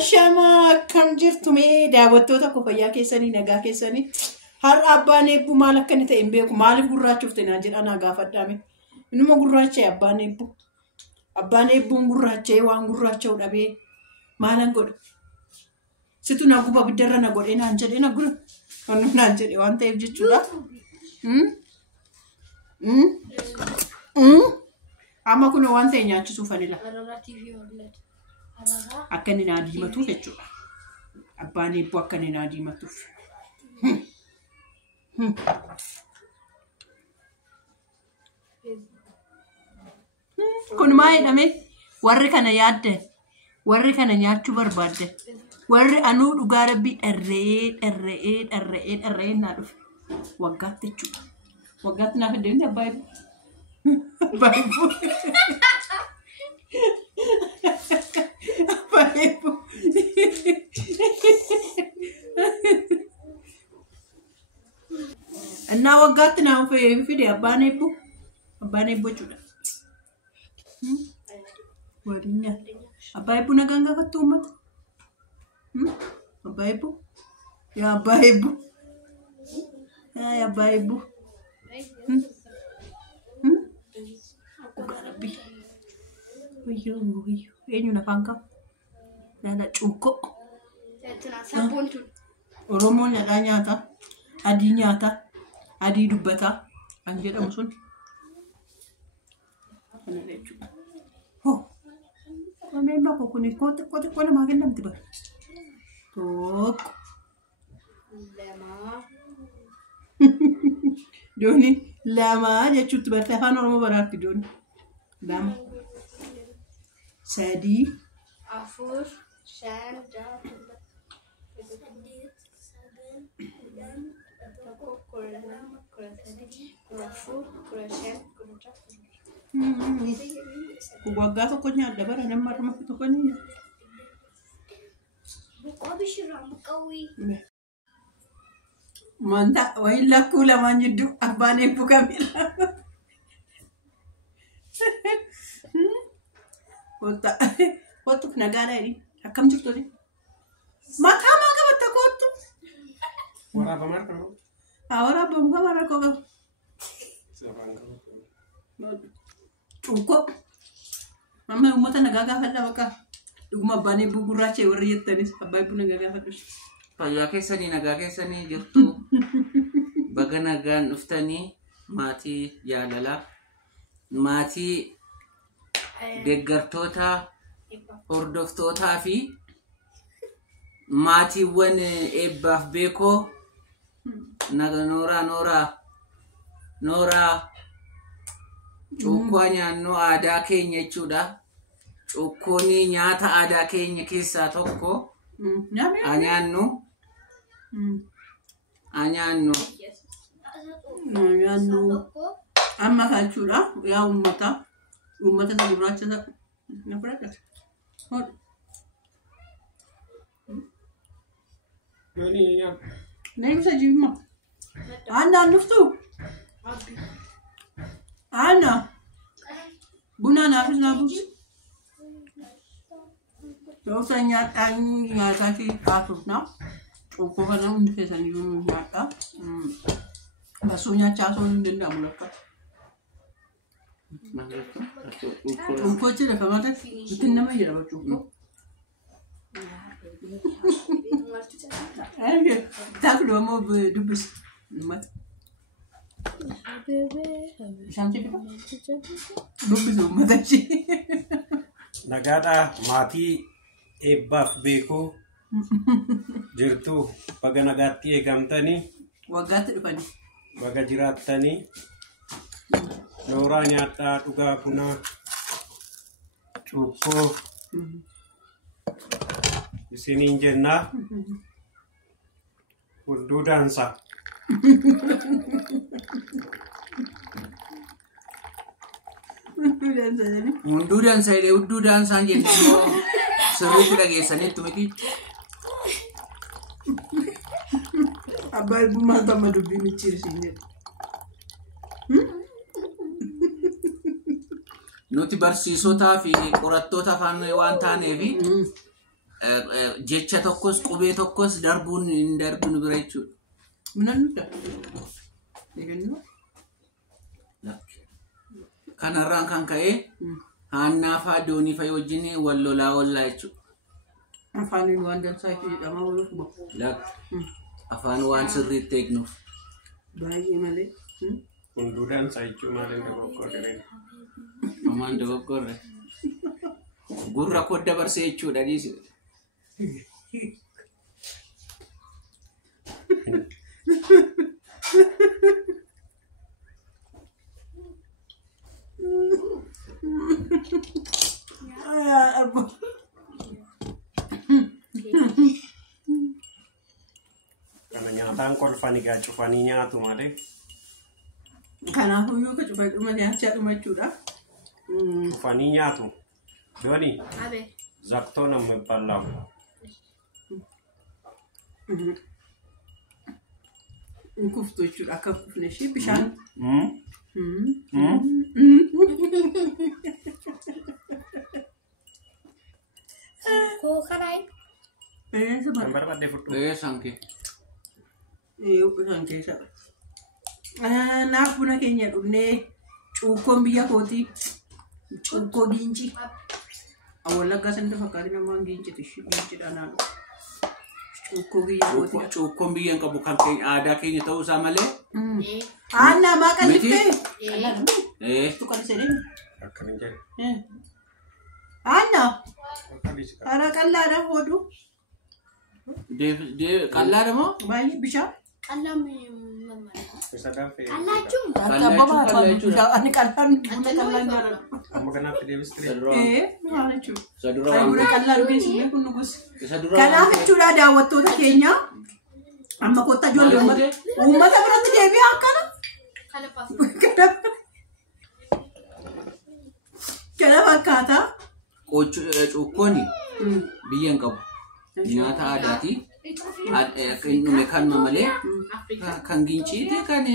Ashama kam jirtu mee daawwattoota kofayyaa keessanii nagaa keessanii har abbaan eebbu maal akka inni ta'e hin beeku maaliif gurraachofte naa jedha naa gaafadhaame inuma gurraachee abbaan eebbuun gurraachee waan gurraacha'u dhabee maalan godha situ na guba biddarra na godhee naan jedhee na gura wannu naan jedhe waan ta'eef jechuudha amma kun waan ta'e nyaachisuuf anila akka inni naa diimatuuf jechuudha abbaan eebbu akka inni naa diimatuuf kun maa jedhame warri kana yaaddan warri kana nyaachuu barbaaddan warri anuu dhugaa rabbii dharra'ee naa dhufe waggaatti jechuudha waggaatti naaf deemte abbaa eebbu እና ወጋት ነው ፈይፊድ ያባኔቡ ጩዳ ወዲኛ አባይቡ ነገንጋ ፈቱመት አባይቡ ገረቢ ወዮ የኙ ነፋንካ ላላ ጩኮ ሰቦንቱ ኦሮሞን ያዳኛታ አዲኛታ adii dubbata an jedhamu sun kana jechuudha ho ameen bakko kun kote namaa kennamti bara tokko lama dooni lama jechuutti bartee afaan oromoo baraatti dooni lama sadii afur shan Waggaa tokko nyaadha bara nama ramatti tokko ni manta wayin lakkuu lamaan jidduu abbaan eebbu kamila kottu nagaadha jedhi akkam jirtu mataa maa qabatta kottu ahora vamos a ver cómo cukup mama umata nagaga falla baka duguma bane bugurache warriyettanis abbay bu nagaga fadus fayya keessani nagaa keessani jirtu baga nagaan dhuftani maati jaalala maati deeggartoota hordoftoota fi maatiiwwan eebbaaf beekoo naga Nora cukkoo nyaannu aadaa keenya jechuudha cukkooni nyaata aadaa keenya keessaa tokko anyaannu amma kalchuudha yaa ummata gurraacha na fudhadha Neyse cimma. Anne nuftu. Anne. Buna nafis nabus. Yoksa nyata ki kasus na. Cukup kana undi kesan yun nyata. Basunya caso undi nda mulaka. Cukup cila kamata. Mungkin nama ya dapat cukup. Tak dua mau berdubus, mat. Sampai kita dubus mat aja. Nagada mati ebbaf beko jirtu baga nagatti egamtani waggaatti dhufani baga jiraattani nooraa nyaata dhugaa buna cuukkoo isiniin jenna hunduu daansa hunduu daansa ile hunduu daansaan jennu sirriitti dhageessanitti miti abbaa eebbumaan tamma dubbii michiirsiin jedhu nuti barsiisotaa fi qorattoota afaan waan taaneef jecha tokkos qubee tokkos darbuun hin darbinu bira jechuudha. Minannuudha. Kanarraan kan ka'e Haannaa faa doonii fa'i wajjin wal lolaa ollaa jechuudha. Afaaniin waan dansaa itti jedhama waluma. Afaan waan sirriitti eegnuuf. Baay'ee malee. Hunduudhaan saayicuu maaliin dogoggorre? Amaan dogoggorre. Gurra koo dabarsee jechuudha dhiisi. Kana nyaataan kolfanii gaa cufanii nyaatu malee. Kanaafuu yoo ka cufadhuma nyaachaa dhuma jechuudha. Cufanii nyaatu. Dooni. Zaktoo nama bal'aa. Kuftu jechuudha akka kufne ishee bishaan. Kan barbaadde fudhu. Sankee. Kan keessa. Naaf buna keenya dhufnee cuukkoon biyya kootii cuukkoo giinci. Wallaggaa sanda fakkaatu namaan giinciti giincidha naannoo. Cuukkoo biyya kootii. Cuukkoon biyya hin qabu kan keenya aadaa keenya ta'uu isaa malee. Aanna maa qalliftee? Tukkan sedeen. Akkana jedhe. Aanna. Ara qallaadha hodhu. Qallaadha moo? Baay'ee bishaan. Isa gaaffee. Ani qallaan jaalladha. Amma kanaatti deebistee. Maal jechuudha? Ayuudha qallaan beeksisee kun nugus. Kanaaf jechuudha daawwattoota keenya amma kotta ijoollee uummata biratti deebi'aa akkana. Kana fakkaataa. Cuukkoon biyya hin qabu. Nyaata aadaati. Inni kan malee kan ginciiti kan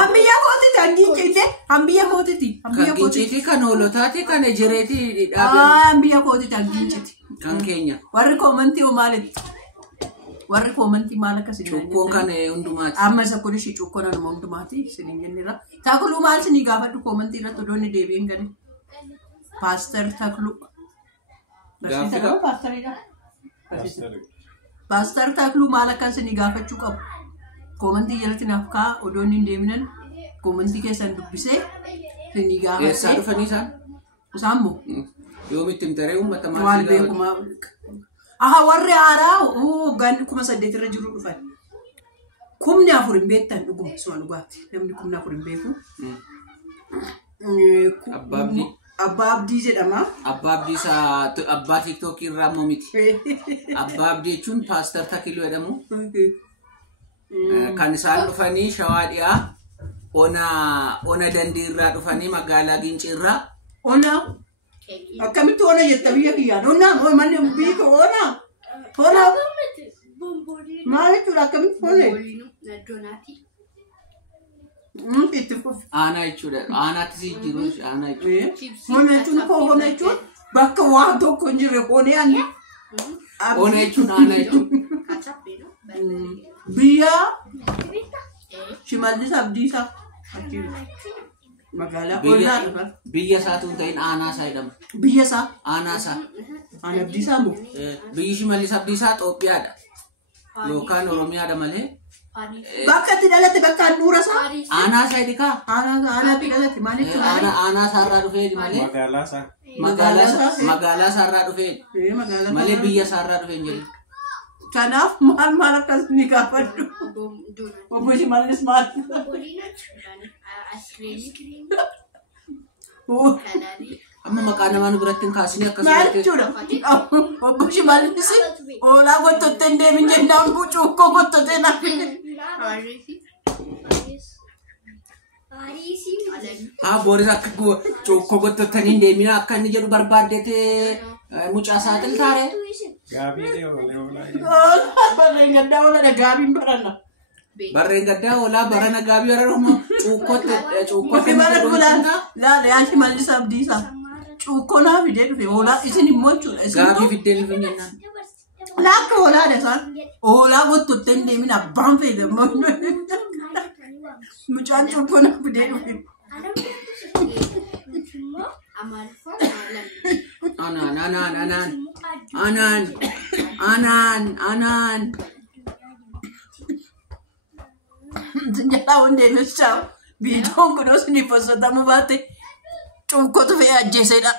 Ambiyya kootiti anginciiti ambiyya kootiti kan ginciiti kan hoolotaati kan ejereeti ambiyya kootiti anginciiti kan keenya warri koomantii maalitti warri koomantii maal akkasii cukkoon kan hundumaati amma isa kun ishii cukkoon anuma hundumaati isiniin jennira Takluu maal isinii gaafadhu koomantii irratti odoonni deebiin gadi Pastor Takluu Pastor Takluu maal akka isinii gaafachuu qabu Komantii jalatti naaf kaa odoonni hin deeminan komantii keessan dubbisee isinii gaafate. Eessaa dhufanii isaan? Isaan moo? Yoomitti himtaree uummata maal beekuma. Warri haaraa ganni 8,000 irra jiru dhufan. 4,000 hin beektan dhuguma suma dhugaatti. Namni 4,000 hin beeku. Abbaa Abdii jedhama. Abbaa Abdii isaa abbaa TikTokii irraa immoo miti. Abbaa Abdii jechuun Pastor Takiluu jedhamu. Kan isaan dhufanii Shawaa Dhiyaa ona dandii irraa dhufanii magaalaa Gincii irraa. Ona? Akkamitti ona jetta biyya kiyyaan? Ona manni biyyi koo ona? Ona? Maal jechuudha akkamitti ona? Itti fufi. Aanaa jechuudha. Aanaatti si jiru aanaa jechuudha. Ona jechuun koo ona jechuun bakka waan tokko hin jirre onee ona jechuun aanaa jechuudha. Biyya Shimallis Abdiisaa magaalaa Ollaa biyya isaatu hin ta'in aanaa isaa jedhama. Biyya isaa aanaa isaa Aan Abdiisaa moo? Biyyi Shimallis Abdiisaa Itoophiyaadha yookaan Oromiyaadha malee. Bakka itti dhalate bakka handhuura isaa aanaa isaa hidhikaa aanaa itti dhalate maal jechuudha? Aanaa isaarraa dhufee malee magaalaa isaarraa dhufee malee biyya isaarraa dhufee hin jiru. Kanaaf maal akkas ni gaafadhu. Obbo Shimallis maal? Amma maqaa namaan biratti hin kaasine akkasuma. Maal jechuudha? Obbo Shimallis hoolaa gottottee hin deemin jennaan cuukkoo gottottee naaf. Booris akka cuukkoo gottottanii hin deemina akka inni jedhu barbaaddeetee mucaa saaxil taare. Barreen gaddaa oolaa gaabiin barana. Barreen gaddaa oolaa barana gaabii barana cuukkootti bara bulaan laala yaa Shimallis Abdiisaa. Cuukkoonaa fidee dhufe hoolaa isin immoo jechuudha. Gaafii fiddeen dhufe jennaan. Laakka hoolaa desaan hoolaa wattuutti hin deemin abbaan fayyadamu. Mucaan cuukkoonaa fidee dhufe. Anaan. Jalaa hundee nuti biidoon kunuunsi ni fassatamu baate cuukkotu fe'ee ajjeesedha.